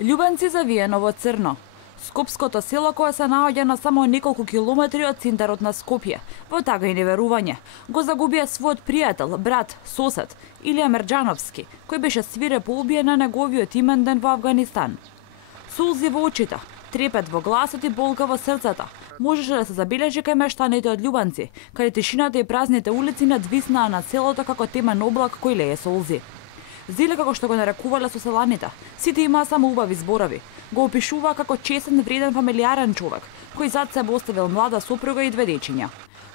Љубенци завиено во црно. Скопското село кое се наоѓа на само неколку километри од центарот на Скопје, во тага и неверување, го загубија својот пријател, брат, сосед, Илија Мерџановски, кој беше свирепо убиен на неговиот именден во Авганистан. Сулзи во очите, трепет во гласот и болка во срцата можеше да се забележи кај мештаните од Љубенци, каде тишината и празните улици надвиснаа на селото како темен облак кој лее солзи. Зеле, како што го нарекувале соселаните, сите имаа само убави зборови. Го опишуваа како чесен, вреден, фамилиарен човек, кој зад себе оставил млада сопруга и две дечиња.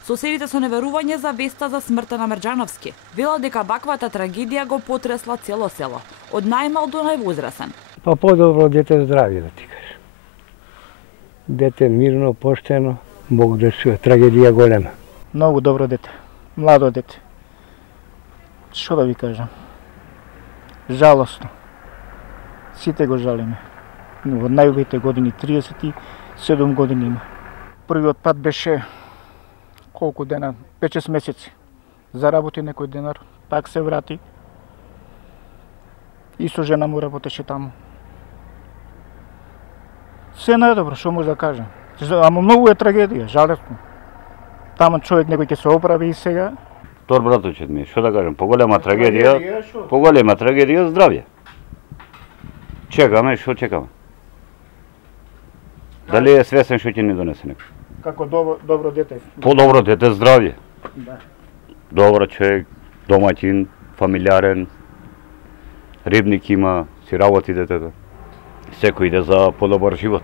Соседите со неверување за веста за смртта на Мерџановски велат дека ваквата трагедија го потресла цело село, од најмал до највозрасен. Па подобро дете здрави, да ти кажам. Дете мирно, поштено, Бог да чуе, трагедија голема. Многу добро дете, младо дете. Што да ви кажам? Жалосно. Сите го жалиме. Во најубавите години, 37 години има. Првиот пат беше колку дена, 5-6 месеци. Заработи некој денар, пак се врати. И со жена му работеше таму. Се најдобро, што може да кажам. Ама многу е трагедија, жалесно. Таму човек некој ќе се оправи и сега. Тор братовчет ми, што да кажам, поголема трагедија здравје. Чекаме, што чекаме? Дали е свесен што ќе ни донесе некој? Како добро дете. Подобро дете здравје. Да. Добар човек, домаќин, фамилиарен, рибник има, си работи детето. Секој иде за подобар живот.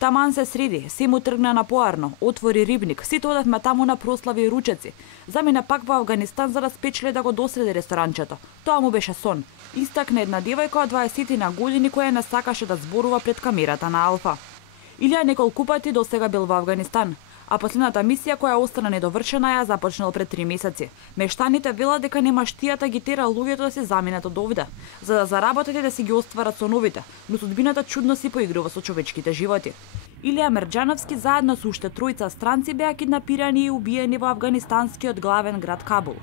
Таман се среди, се му тргна на поарно, отвори рибник, сите одевме таму на прослави и ручеци. Замина пак во Авганистан за да спечели да го досреди ресторанчето. Тоа му беше сон. Истакна една девојка од 20 на години која не сакаше да зборува пред камерата на Алфа. Илија неколку пати досега бил во Авганистан, а последната мисија која остана недовршена ја започнал пред 3 месеци. Мештаните велат дека немаштијата ги тера луѓето да се заминат од овде, за да заработат и да си ги остварат соновите, но судбината чудно си поигрува со човечките животи. Илија Мерџановски заедно со уште тројца странци беа киднапирани и убиени во афганистанскиот главен град Кабул.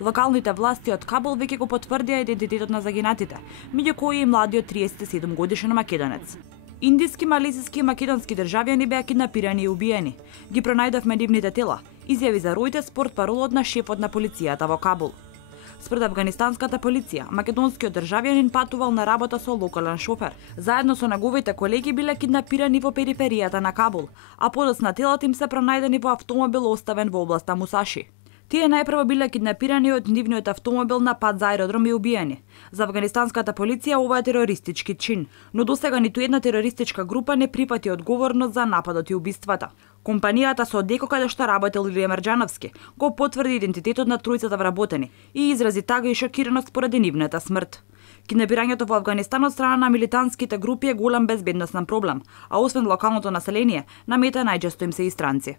Локалните власти од Кабул веќе го потврдија идентитетот на загинатите, меѓу кои и младиот 37 годишен македонец. Индиски, малезиски и македонски државјани беа киднапирани и убиени. Ги пронајдовме нивните тела, изјави за Reuters портпаролот на шефот на полицијата во Кабул. Според афганистанската полиција, македонскиот државјанин патувал на работа со локален шофер. Заедно со неговите колеги биле киднапирани во периферијата на Кабул, а подоцна телата им се пронајдени во автомобил оставен во областа Мусаши. Тие најпрво биле киднапирани од нивниот автомобил на пат за аеродром и убиени. За афганистанската полиција ова е терористички чин, но досега ниту една терористичка група не прифати одговорност за нападот и убиствата. Компанијата со Одеко каде што работел Илија Мерџановски го потврди идентитетот на тројцата вработени и изрази тага и шокираност поради нивната смрт. Киднапирањето во Авганистан од страна на милитантските групи е голем безбедносен проблем, а освен локалното население, намета најчесто им се и странци.